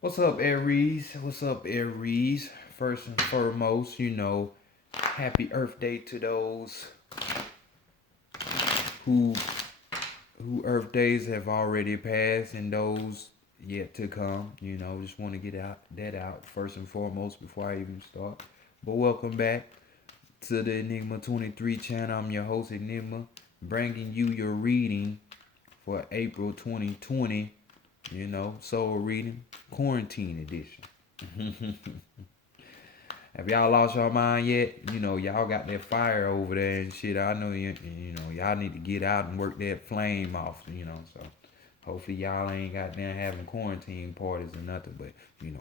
What's up, Aries? What's up, Aries? First and foremost, happy Earth Day to those who Earth days have already passed and those yet to come. Just want to get that out first and foremost before I even start. But welcome back to the Enigma 23 channel. I'm your host Enigma, bringing you your reading for April 2020. Soul reading quarantine edition. Have y'all lost your mind yet? Y'all got that fire over there and shit. I know y'all need to get out and work that flame off. So hopefully y'all ain't got there having quarantine parties or nothing. But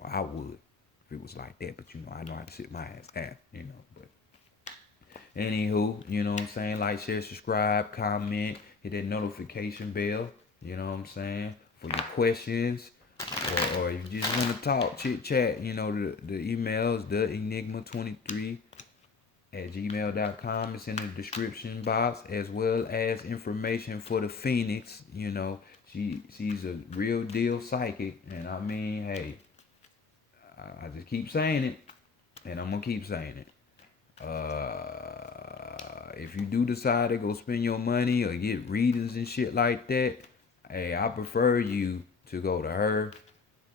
I would if it was like that. But I know how to sit my ass down. But anywho, what I'm saying? Like, share, subscribe, comment, hit that notification bell. You know what I'm saying? For your questions, or if you just want to talk, chit chat, the emails, the enigma23 at gmail.com. It's in the description box, as well as information for the Phoenix. She's a real deal psychic, and I mean, hey, I just keep saying it, and I'm gonna keep saying it. If you do decide to go spend your money or get readings and shit like that, hey, I prefer you to go to her.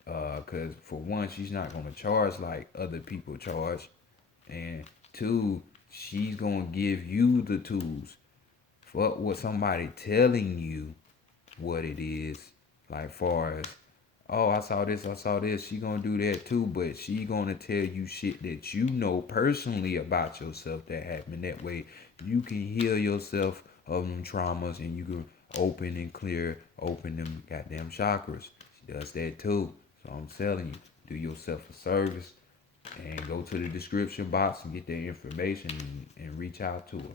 Cause for one, she's not gonna charge like other people charge, and two, she's gonna give you the tools. Fuck what somebody telling you what it is, like far as, oh, I saw this. She gonna do that too, but she gonna tell you shit that you know personally about yourself that happened. That way, you can heal yourself of them traumas, and you can open them goddamn chakras. She does that too. So I'm telling you, do yourself a service and go to the description box and get that information and reach out to her.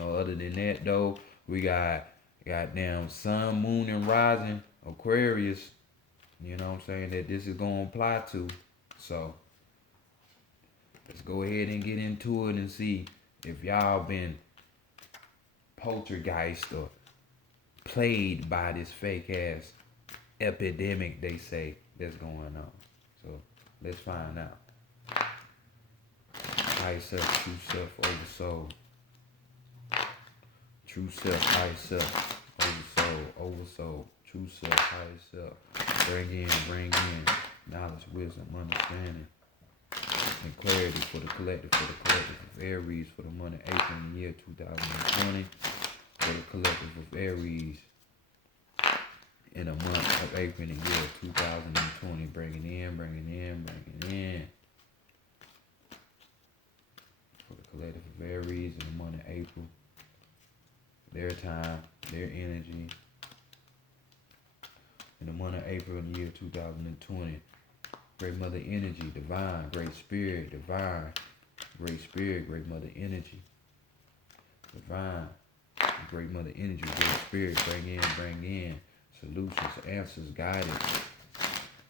Other than that though, we got goddamn sun, moon, and rising Aquarius. What I'm saying, that this is gonna apply to. So let's go ahead and get into it and see if y'all been poltergeist or played by this fake ass epidemic they say that's going on. So let's find out. High self, true self, over soul. True self, high self, over soul, true self, high self. Bring in knowledge, wisdom, understanding, and clarity for the collective of Aries for the month of April in the year 2020. For the collective of Aries in the month of April in the year 2020. Bringing in. For the collective of Aries in the month of April. Their time, their energy. In the month of April in the year 2020. Great Mother Energy, divine, great spirit, divine, great spirit, great Mother Energy. Divine, great Mother Energy, great spirit, bring in solutions, answers, guidance,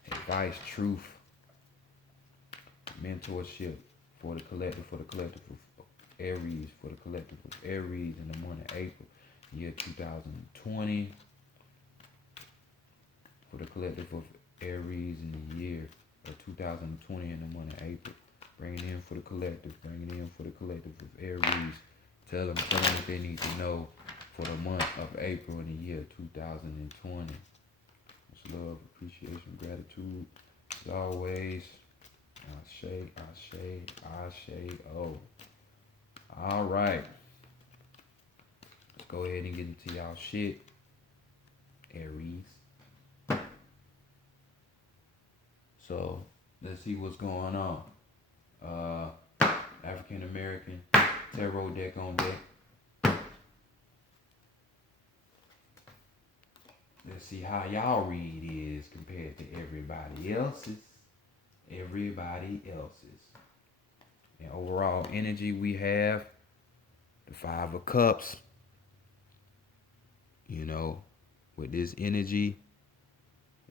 advice, truth, mentorship for the collective of Aries, for the collective of Aries in the month of April, year 2020, for the collective of Aries in the year of 2020 in the month of April. Bringing in for the collective of Aries. Tell them what they need to know for the month of April in the year 2020. Much love, appreciation, gratitude, as always. Ashe, oh. All right. Let's go ahead and get into y'all shit. Aries. So, let's see what's going on. African American tarot deck on deck. Let's see how y'all read is compared to everybody else's. And overall energy, we have the Five of Cups. With this energy,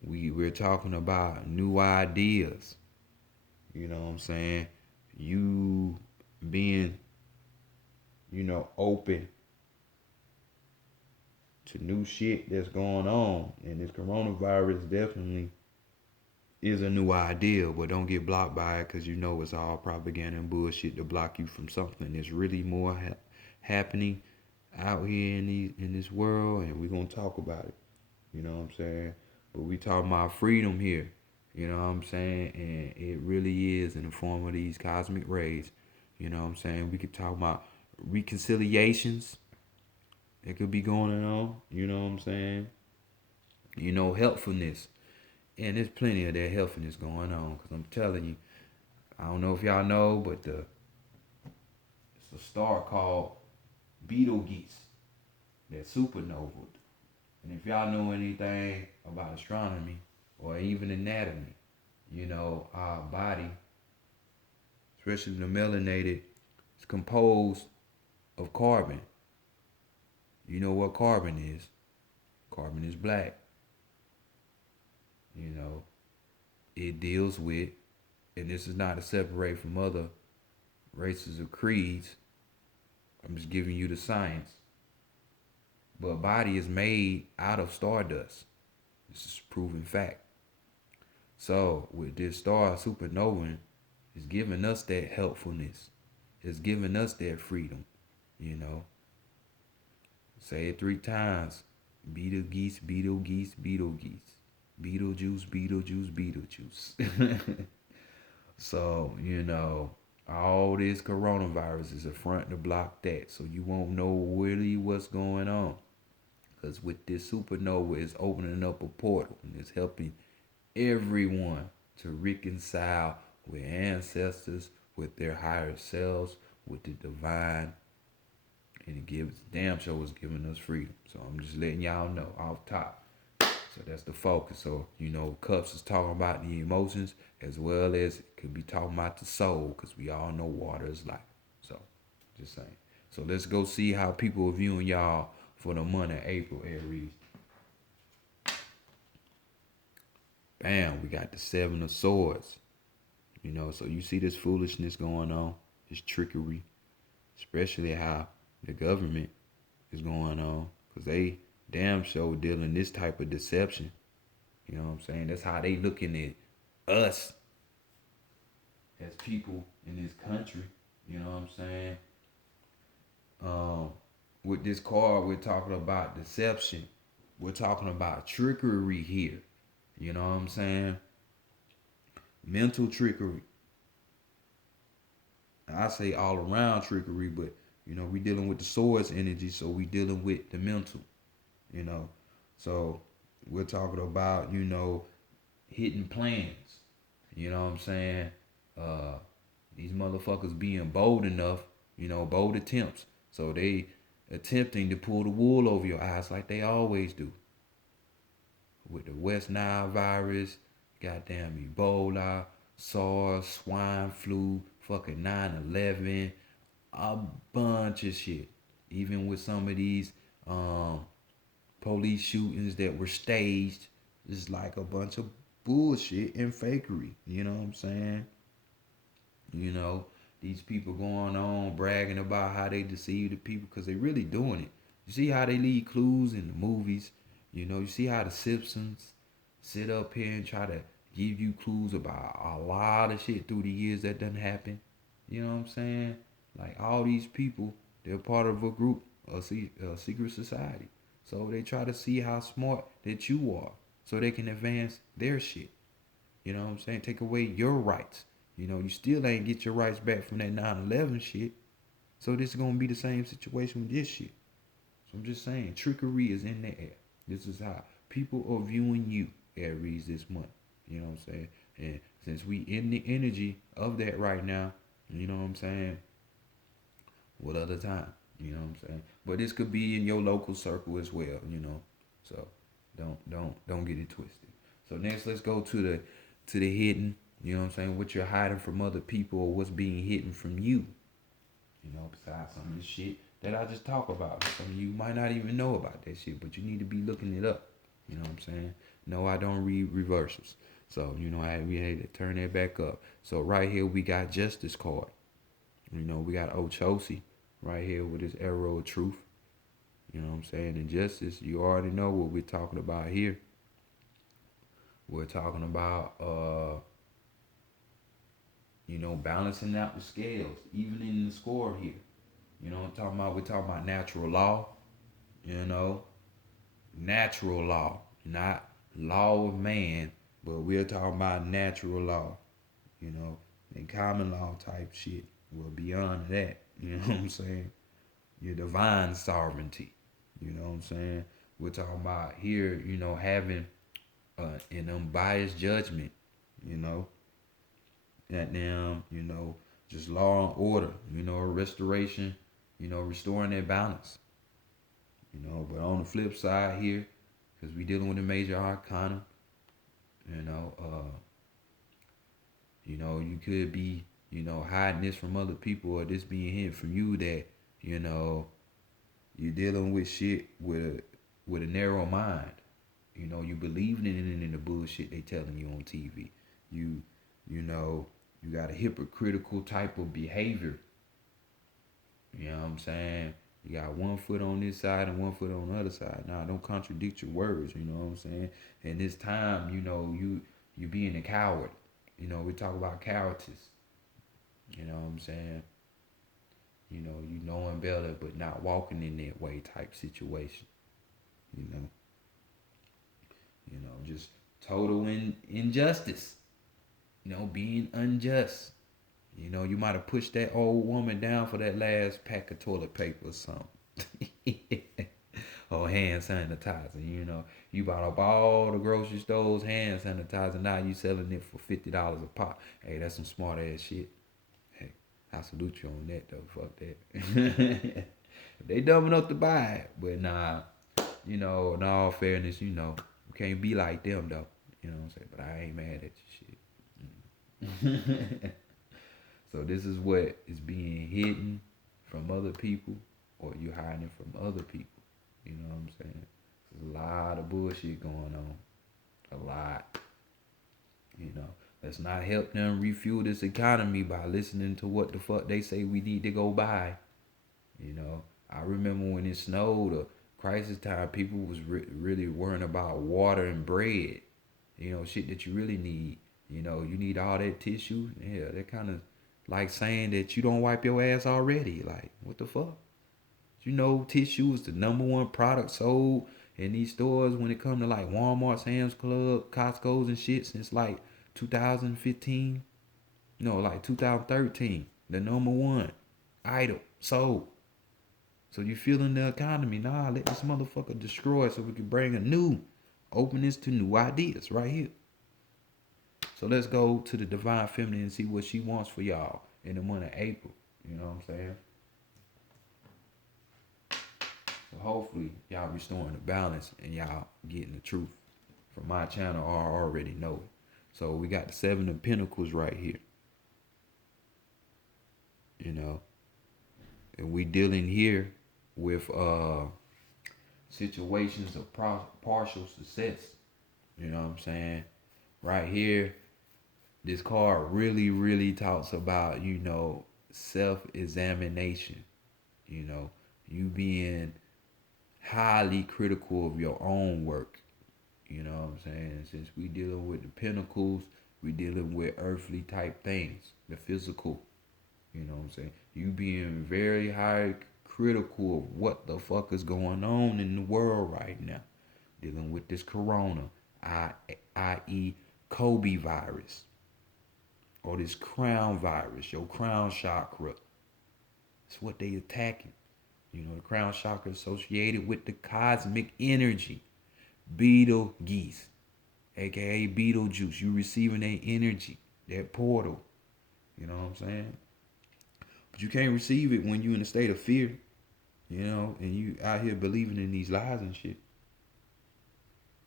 we're talking about new ideas. You know what I'm saying? You being, open to new shit that's going on. And this coronavirus definitely is a new idea, but don't get blocked by it because you know it's all propaganda and bullshit to block you from something. There's really more happening out here in this world, and we're gonna talk about it. You know what I'm saying? But we talking about freedom here. You know what I'm saying? And it really is in the form of these cosmic rays. You know what I'm saying? We could talk about reconciliations that could be going on. You know what I'm saying? You know, helpfulness. And there's plenty of that helpfulness going on. Because I'm telling you, I don't know if y'all know, but it's a star called Betelgeuse, that supernova. And if y'all know anything about astronomy or even anatomy, you know, our body, especially the melanated, is composed of carbon. You know what carbon is? Carbon is black. You know, it deals with, and this is not to separate from other races or creeds. I'm just giving you the science. But body is made out of stardust. This is proven fact. So with this star supernova, it's giving us that helpfulness. It's giving us that freedom. You know. Say it 3 times. Betelgeuse, Betelgeuse, Betelgeuse. Beetlejuice, Beetlejuice, Beetlejuice. So, you know, all this coronavirus is a front to block that. So you won't know really what's going on. Because with this supernova, it's opening up a portal and it's helping everyone to reconcile with ancestors, with their higher selves, with the divine. And it gives, damn sure is giving us freedom. So I'm just letting y'all know off top. So that's the focus. So, you know, Cups is talking about the emotions as well as it could be talking about the soul because we all know water is life. So, just saying. So let's go see how people are viewing y'all for the month of April, Aries. Bam, we got the 7 of Swords. You know, so you see this foolishness going on, this trickery, especially how the government is going on because they damn sure dealing this type of deception. You know what I'm saying? That's how they looking at us as people in this country. You know what I'm saying? With this card, we're talking about deception. We're talking about trickery here. You know what I'm saying? Mental trickery. I say all around trickery, but you know, we dealing with the swords energy, so we dealing with the mental, you know. So we're talking about, you know, hidden plans. You know what I'm saying? Uh these motherfuckers being bold enough, you know, bold attempts. So they attempting to pull the wool over your eyes like they always do. With the West Nile virus, goddamn Ebola, SARS, swine flu, fucking 9/11, a bunch of shit. Even with some of these police shootings that were staged, it's like a bunch of bullshit and fakery. You know what I'm saying? You know, these people going on bragging about how they deceive the people because they really doing it. You see how they leave clues in the movies. You know, you see how the Simpsons sit up here and try to give you clues about a lot of shit through the years that done happen. You know what I'm saying? Like all these people, they're part of a group, a secret society. So they try to see how smart that you are so they can advance their shit. You know what I'm saying? Take away your rights. You know, you still ain't get your rights back from that 9/11 shit. So this is gonna be the same situation with this shit. So I'm just saying, trickery is in the air. This is how people are viewing you, Aries, this month. You know what I'm saying? And since we in the energy of that right now, you know what I'm saying? What other time? You know what I'm saying? But this could be in your local circle as well, you know. So don't get it twisted. So next let's go to the hidden, you know what I'm saying, what you're hiding from other people or what's being hidden from you. You know, besides some of the shit that I just talk about. Some of you might not even know about that shit, but you need to be looking it up. You know what I'm saying? No, I don't read reversals. So, you know, we had to turn that back up. So right here we got Justice card. You know, we got Ochosi right here with his arrow of truth. You know what I'm saying? And justice, you already know what we're talking about here. We're talking about balancing out the scales, even in the score here. You know what I'm talking about? We're talking about natural law, you know, natural law, not law of man, but we're talking about natural law, and common law type shit. Well, beyond that, you know what I'm saying? Your divine sovereignty, you know what I'm saying? We're talking about here, having an unbiased judgment, you know, that damn, just law and order, restoration, restoring that balance, But on the flip side here, because we dealing with a major arcana, you know, uh, you could be, hiding this from other people or this being hidden from you that, you know, you're dealing with shit with a narrow mind. You believing in the bullshit they telling you on TV. You you know, you got a hypocritical type of behavior. You know what I'm saying? You got one foot on this side and one foot on the other side. Now don't contradict your words, you know what I'm saying? And this time, you being a coward. We talk about cowardice. You know what I'm saying? You knowing better but not walking in that way type situation. You know. Just total injustice. Being unjust. You might have pushed that old woman down for that last pack of toilet paper or something. Or hand sanitizer, You bought up all the grocery stores hand sanitizer. Now you selling it for $50 a pop. Hey, that's some smart ass shit. Hey, I salute you on that though. Fuck that. They dumb enough to buy it. But nah, in all fairness, you can't be like them though. You know what I'm saying? But I ain't mad at your shit. So this is what is being hidden from other people, or you hiding it from other people. You know what I'm saying? There's a lot of bullshit going on. A lot. Let's not help them refuel this economy by listening to what the fuck they say we need to go buy. I remember when it snowed or crisis time, people was really worrying about water and bread. Shit that you really need. You need all that tissue. Yeah, that kind of like saying that you don't wipe your ass already. Like, what the fuck? Tissue is the number one product sold in these stores when it come to like Walmart, Sam's Club, Costco's and shit since like 2015. No, like 2013. The number one item sold. So you feeling the economy. Nah, let this motherfucker destroy so we can bring a new openness to new ideas right here. So let's go to the divine feminine and see what she wants for y'all in the month of April. You know what I'm saying? So hopefully y'all restoring the balance and y'all getting the truth from my channel or already know it. So we got the Seven of Pentacles right here. And we dealing here with situations of partial success. You know what I'm saying? Right here, this card really, really talks about, self-examination. You being highly critical of your own work. You know what I'm saying? Since we dealing with the pentacles, we dealing with earthly type things, the physical. You know what I'm saying? You being very high critical of what the fuck is going on in the world right now. Dealing with this corona, i.e. Kobe virus. Or this crown virus, your crown chakra. That's what they attacking. The crown chakra associated with the cosmic energy. Beetle geese, aka Beetlejuice. You receiving that energy, that portal. You know what I'm saying? But you can't receive it when you in a state of fear, and you out here believing in these lies and shit.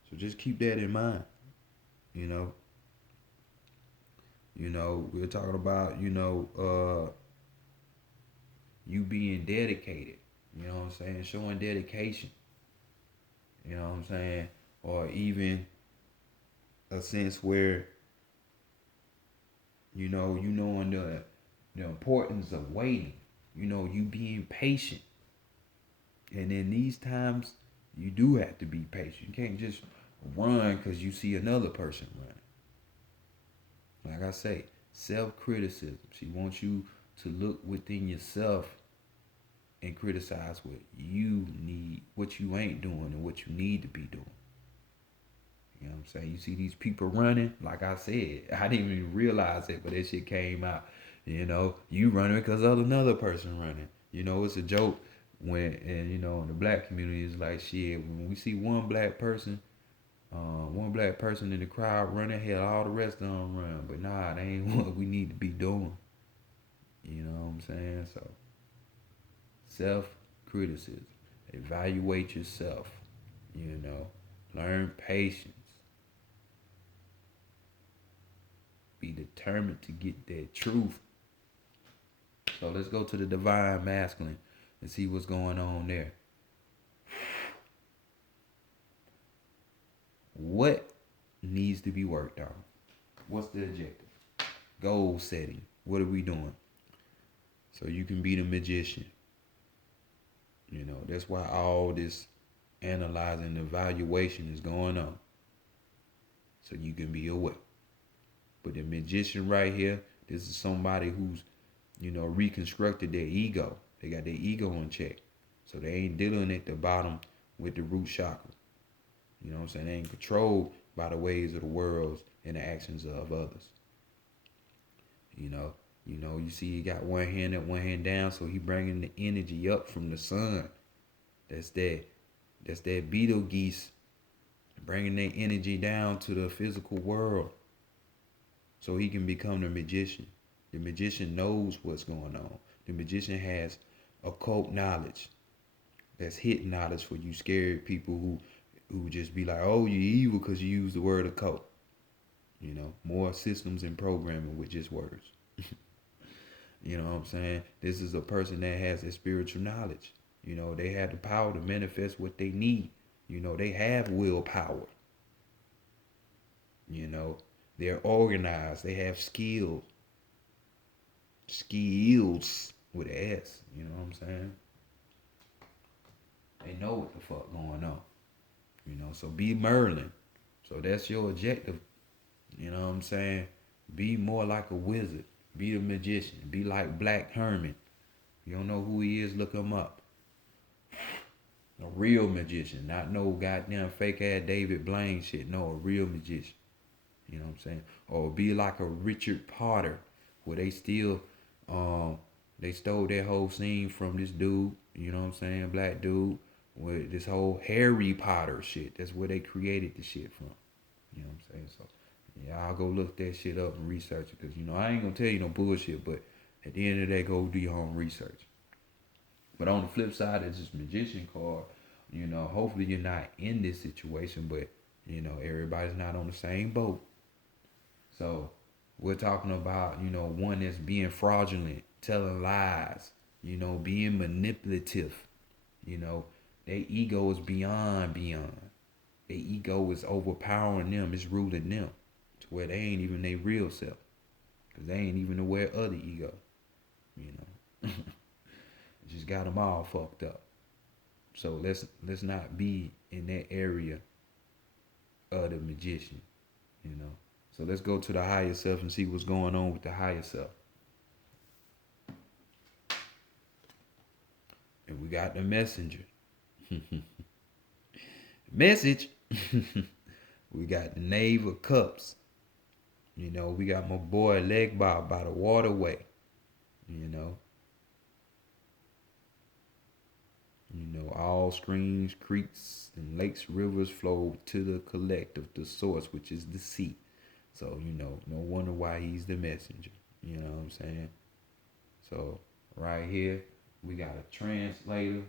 So just keep that in mind, We're talking about, you being dedicated, you know what I'm saying? Showing dedication, you know what I'm saying? Or even a sense where, you knowing the importance of waiting, you being patient. And in these times, you do have to be patient. You can't just run because you see another person running. Like I say, self-criticism. She wants you to look within yourself and criticize what you need, what you ain't doing, and what you need to be doing. You know what I'm saying? You see these people running, like I said, I didn't even realize it, but that shit came out. You know, you running because of another person running. You know, it's a joke when, and you know, in the black community, it's like shit. When we see one black person in the crowd running, hell, all the rest of them run. But nah, they ain't what we need to be doing. You know what I'm saying? So, self criticism, evaluate yourself. You know, learn patience. Be determined to get that truth. So let's go to the divine masculine and see what's going on there. What needs to be worked on? What's the objective? Goal setting. What are we doing? So you can be the magician. You know, that's why all this analyzing and evaluation is going on. So you can be aware. But the magician right here, this is somebody who's, you know, reconstructed their ego. They got their ego in check. So they ain't dealing at the bottom with the root chakra. You know what I'm saying? They ain't controlled by the ways of the world and the actions of others. You know, you see he got one hand up, one hand down, so he bringing the energy up from the sun. That's that Betelgeuse bringing that energy down to the physical world so he can become the magician. The magician knows what's going on. The magician has occult knowledge. That's hidden knowledge for you scared people who just be like, oh, you evil because you use the word occult. You know, more systems and programming with just words. You know what I'm saying? This is a person that has a spiritual knowledge. You know, they have the power to manifest what they need. You know, they have willpower. You know, they're organized. They have skill. Skills with an S. You know what I'm saying? They know what the fuck going on. You know, so be Merlin. So that's your objective. You know what I'm saying? Be more like a wizard. Be a magician. Be like Black Hermit. You don't know who he is, look him up. A real magician, not no goddamn fake ass David Blaine shit. No, a real magician. You know what I'm saying? Or be like a Richard Potter, where they still, they stole that whole scene from this dude. You know what I'm saying? Black dude with this whole Harry Potter shit. That's where they created the shit from. You know what I'm saying? So yeah, I'll go look that shit up and research it because you know I ain't gonna tell you no bullshit, but at the end of the day, go do your own research. But on the flip side of this magician card, you know, hopefully you're not in this situation, but you know, everybody's not on the same boat. So we're talking about, you know, one that's being fraudulent, telling lies, you know, being manipulative, you know, their ego is beyond. Their ego is overpowering them, it's ruling them to where they ain't even their real self. Because they ain't even aware of the ego, you know. It just got them all fucked up. So let's not be in that area of the magician, you know. So let's go to the higher self and see what's going on with the higher self. And we got the messenger. Message. We got the knave of cups. You know, we got my boy Leg Bob by the waterway. You know. All streams, creeks, and lakes, rivers flow to the collective, the source, which is the sea. So, you know, no wonder why he's the messenger. You know what I'm saying? So, right here, we got a translator.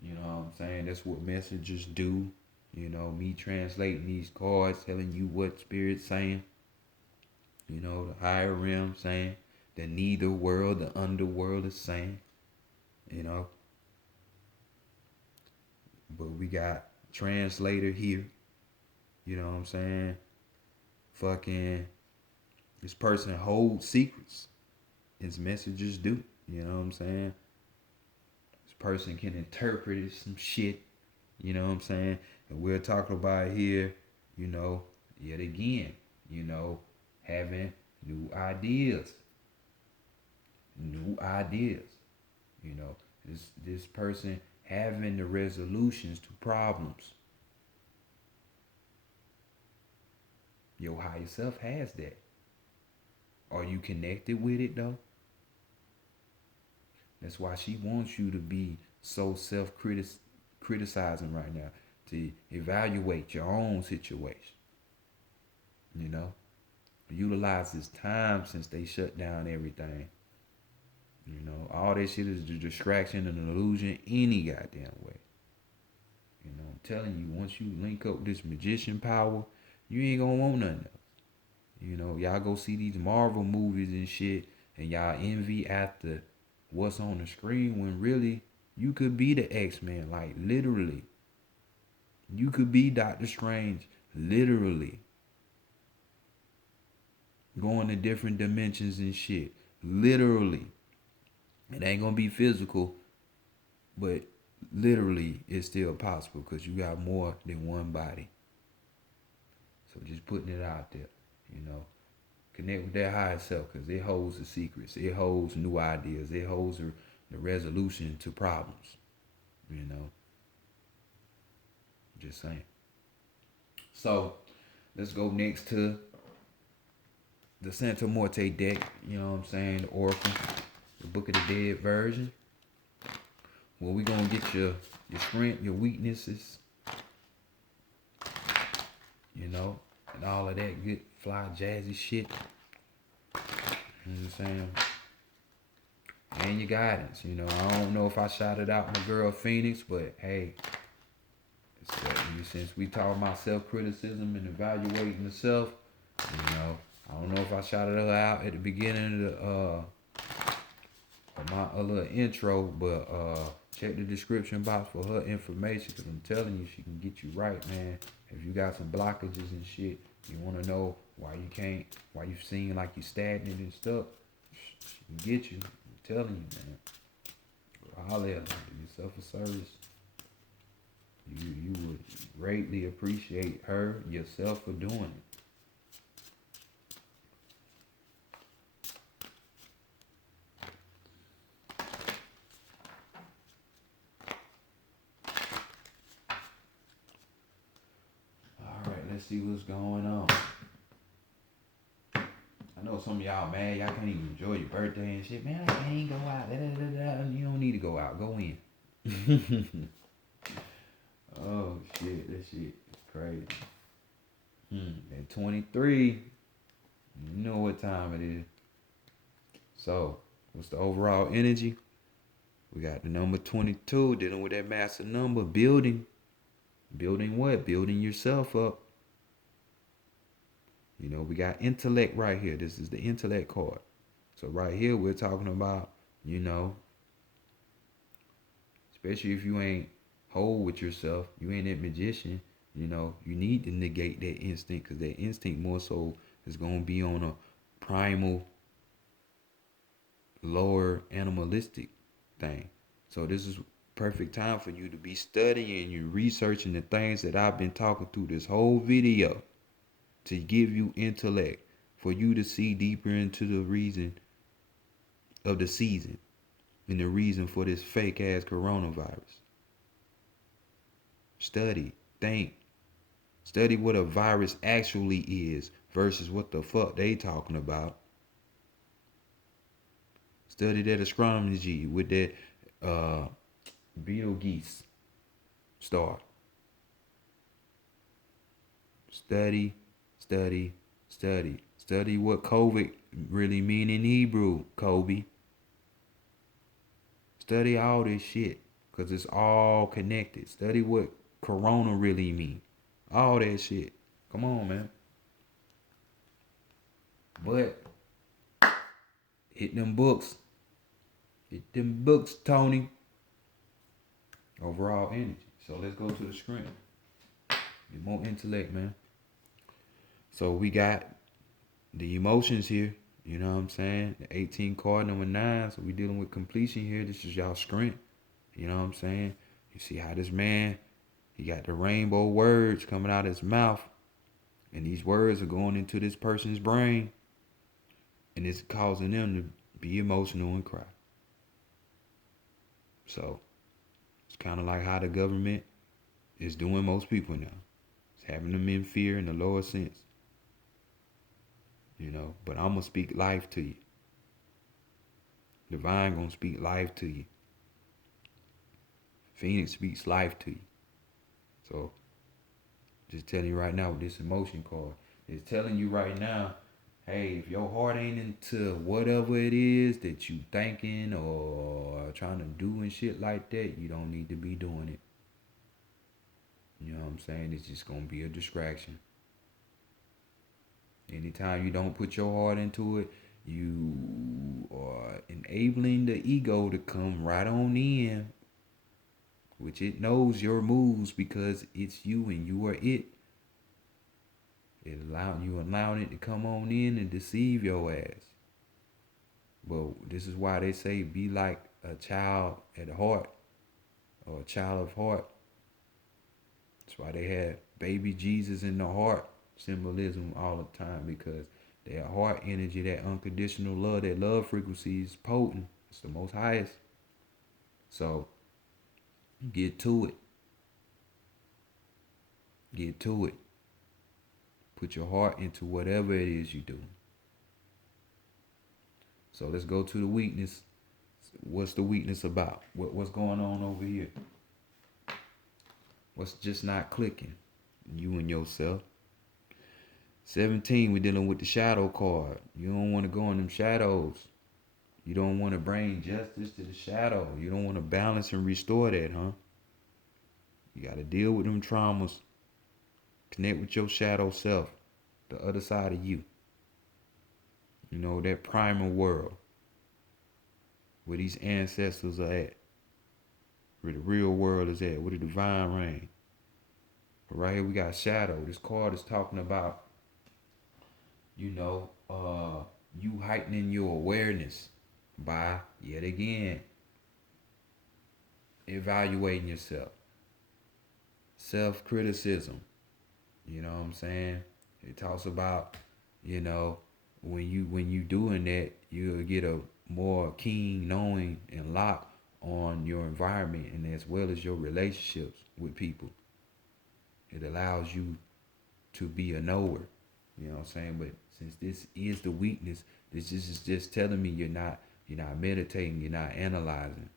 You know what I'm saying? That's what messengers do. You know, me translating these cards, telling you what spirit's saying. You know, the higher realm saying, the neither world, the underworld is saying. You know, but we got translator here. You know what I'm saying? Fucking this person holds secrets. His messengers do. You know what I'm saying? This person can interpret some shit. You know what I'm saying? And we're talking about here, you know, yet again, you know, having new ideas. New ideas. You know, this person having the resolutions to problems. Your higher self has that. Are you connected with it though? That's why she wants you to be so criticizing right now, to evaluate your own situation. You know, utilize this time since they shut down everything. You know, all that shit is a distraction and an illusion any goddamn way. You know, I'm telling you, once you link up with this magician power, you ain't gonna want nothing else. You know, y'all go see these Marvel movies and shit, and y'all envy after what's on the screen when really you could be the X-Men, like literally. You could be Doctor Strange, literally. Going to different dimensions and shit, literally. It ain't gonna be physical, but literally it's still possible because you got more than one body. So just putting it out there, you know. Connect with that higher self because it holds the secrets. It holds new ideas. It holds the resolution to problems. You know, just saying. So let's go next to the Santa Morte deck. You know what I'm saying? The Oracle, the Book of the Dead version. Well, we gonna get your strength, your weaknesses, you know, and all of that good fly jazzy shit. You know what I'm saying? And your guidance. You know, I don't know if I shouted out my girl Phoenix, but hey, since we talk about self-criticism and evaluating the self, you know, I don't know if I shouted her out at the beginning of my little intro, but check the description box for her information because I'm telling you, she can get you right, man. If you got some blockages and shit, you want to know why you can't, why you seem like you stagnant and stuff, she can get you. I'm telling you, man. Holler at her. Do yourself a service. You would greatly appreciate her, yourself for doing it. Alright, let's see what's going on. I know some of y'all mad, y'all can't even enjoy your birthday and shit. Man, I can't go out. You don't need to go out. Go in. Oh shit, that shit is crazy. At 23, you know what time it is. So, what's the overall energy? We got the number 22 dealing with that massive number, building. Building what? Building yourself up. You know, we got intellect right here. This is the intellect card. So right here we're talking about, you know, especially if you ain't whole with yourself, you ain't that magician, you know, you need to negate that instinct because that instinct more so is going to be on a primal, lower animalistic thing. So this is perfect time for you to be studying, you researching the things that I've been talking through this whole video to give you intellect, for you to see deeper into the reason of the season and the reason for this fake ass coronavirus. Study, think, study what a virus actually is versus what the fuck they talking about. Study that astrology with that Betelgeuse star. Study, study, study. Study what COVID really mean in Hebrew, Kobe. Study all this shit because it's all connected. Study what corona really mean. All that shit. Come on, man. But hit them books. Hit them books, Tony. Overall energy. So let's go to the screen. Get more intellect, man. So we got the emotions here. You know what I'm saying? The 18 card, number 9. So we dealing with completion here. This is y'all strength. You know what I'm saying? You see how this man He got the rainbow words coming out of his mouth, and these words are going into this person's brain, and it's causing them to be emotional and cry. So it's kind of like how the government is doing most people now. It's having them in fear in the lower sense, But I'm gonna speak life to you. Divine gonna speak life to you. Phoenix speaks life to you. So just telling you right now with this emotion card, it's telling you right now, hey, if your heart ain't into whatever it is that you thinking or trying to do and shit like that, you don't need to be doing it. You know what I'm saying? It's just gonna be a distraction. Anytime you don't put your heart into it, you are enabling the ego to come right on in, which it knows your moves because it's you and you are it. Allowing it to come on in and deceive your ass. But this is why they say be like a child at heart or a child of heart. That's why they have baby Jesus in the heart symbolism all the time, because that heart energy, that unconditional love, that love frequency is potent. It's the most highest. So get to it. Get to it. Put your heart into whatever it is you do. So let's go to the weakness. What's the weakness about? What's going on over here? What's just not clicking? You and yourself. 17, we're dealing with the shadow card. You don't want to go in them shadows. You don't want to bring justice to the shadow. You don't want to balance and restore that, huh? You got to deal with them traumas. Connect with your shadow self, the other side of you. That primal world where these ancestors are at, where the real world is at, where the divine reign. But right here we got shadow. This card is talking about, you heightening your awareness by, yet again, evaluating yourself. Self-criticism. You know what I'm saying? It talks about, when you doing that, you'll get a more keen knowing and lock on your environment and as well as your relationships with people. It allows you to be a knower. You know what I'm saying? But since this is the weakness, this is just telling me you're not meditating, you're not analyzing.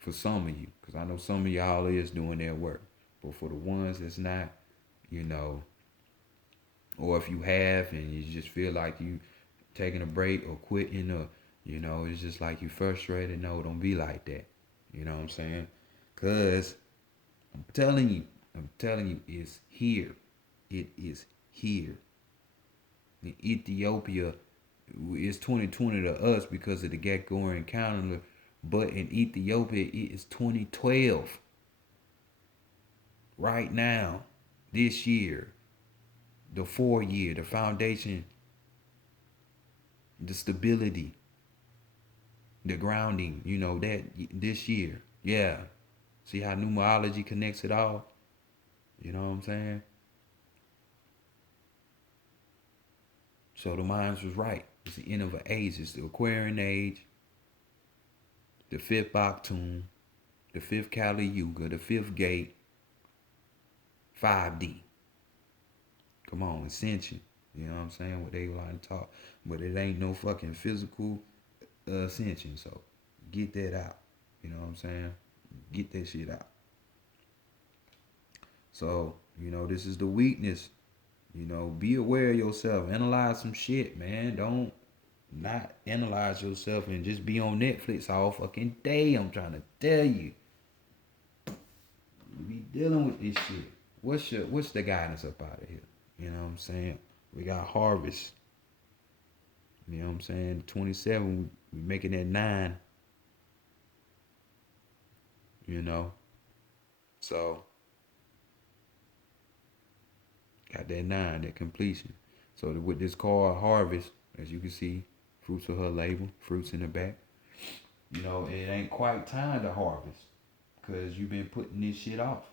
For some of you, because I know some of y'all is doing their work. But for the ones that's not, or if you have and you just feel like you taking a break or quitting or, it's just like you frustrated, no, don't be like that. You know what I'm saying? Because I'm telling you, it's here. It is here. In Ethiopia, it's 2020 to us because of the Gregorian calendar, but in Ethiopia, it is 2012. Right now, this year, the 4 year, the foundation, the stability, the grounding, that this year. Yeah. See how numerology connects it all? You know what I'm saying? So the minds was right. It's the end of an age. It's the Aquarian age, the fifth Baktun, the fifth Kali Yuga, the fifth gate, 5D. Come on, ascension. You know what I'm saying? What they like to talk. But it ain't no fucking physical ascension. So get that out. You know what I'm saying? Get that shit out. So, this is the weakness. Be aware of yourself. Analyze some shit, man. Don't not analyze yourself and just be on Netflix all fucking day. I'm trying to tell you. You be dealing with this shit. What's the guidance up out of here? You know what I'm saying? We got harvest. You know what I'm saying? 27, we making that 9. So got that 9, that completion. So with this card harvest, as you can see, fruits of her label, fruits in the back. It ain't quite time to harvest. because you've been putting this shit off.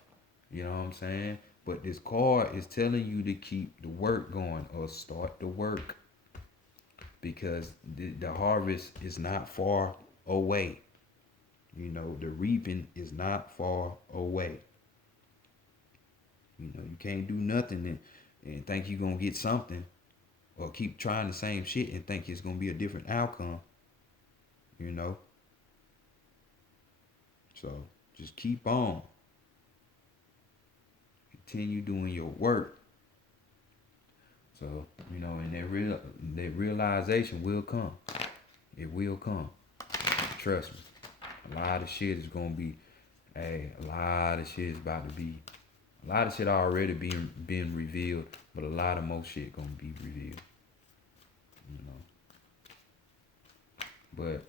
You know what I'm saying? But this card is telling you to keep the work going or start the work because the harvest is not far away. You know, the reaping is not far away. You know, you can't do nothing and think you're going to get something or keep trying the same shit and think it's going to be a different outcome. You know? So just keep on. Continue doing your work. So, you know, and that realization will come. It will come. Trust me. A lot of shit is gonna be, a lot of shit is about to be, a lot of shit already being revealed, but a lot of more shit gonna be revealed. You know. But,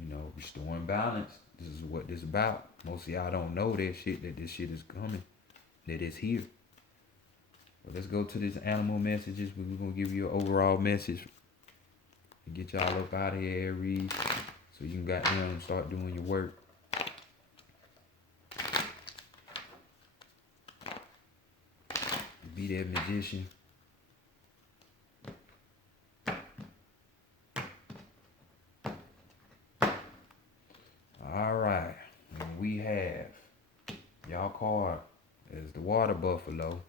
you know, restoring balance, this is what this is about. Most of y'all don't know that this shit is coming, that it's here. But let's go to this animal messages. We're gonna give you an overall message to get y'all up out of here, Aries, so you can goddamn start doing your work. Be that magician. All right, and we have y'all card as the water buffalo,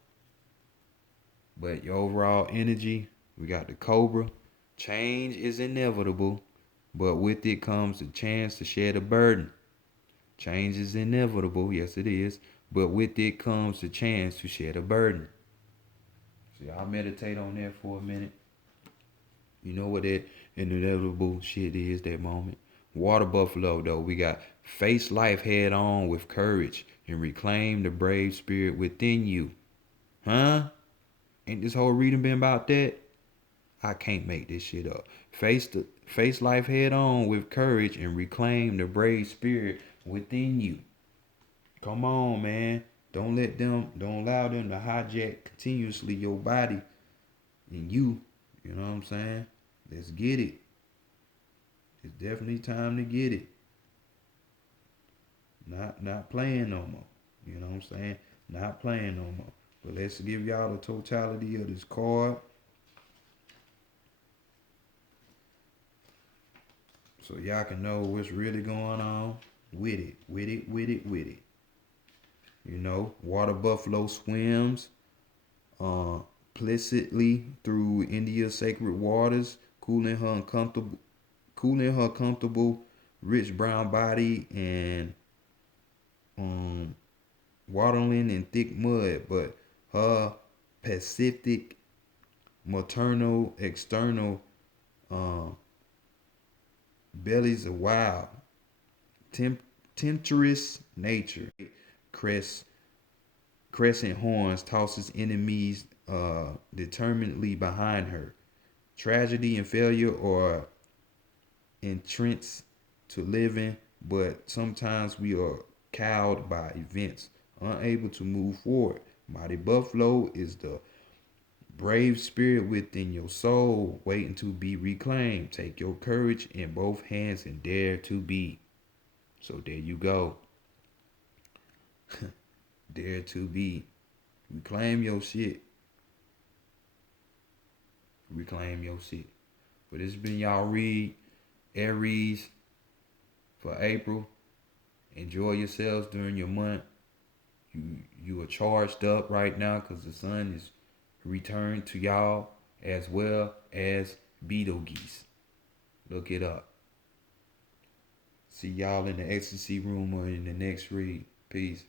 but your overall energy, we got the cobra. Change is inevitable, but with it comes the chance to shed a burden. Change is inevitable, yes it is, but with it comes the chance to shed a burden. So y'all meditate on that for a minute. You know what that inevitable shit is, that moment. Water buffalo, though, we got face life head on with courage and reclaim the brave spirit within you. Huh? Ain't this whole reading been about that? I can't make this shit up. Face life head on with courage and reclaim the brave spirit within you. Come on, man. Don't allow them to hijack continuously your body and you. You know what I'm saying? Let's get it. It's definitely time to get it. Not playing no more. You know what I'm saying? Not playing no more. But let's give y'all the totality of this card. So y'all can know what's really going on with it. You know, water buffalo swims placidly through India's sacred waters, cooling her comfortable, rich brown body and waddling in thick mud, but her pacific, maternal, external belly's a wild, tempestuous nature. Crescent horns tosses enemies determinedly behind her. Tragedy and failure are entranced to living, but sometimes we are cowed by events, unable to move forward. Mighty Buffalo is the brave spirit within your soul, waiting to be reclaimed. Take your courage in both hands and dare to be. So there you go. Dare to be. Reclaim your shit. Reclaim your shit. But it's been y'all read Aries for April. Enjoy yourselves during your month. You are charged up right now because the sun is returned to y'all as well as Betelgeuse. Look it up. See y'all in the ecstasy room or in the next read. Peace.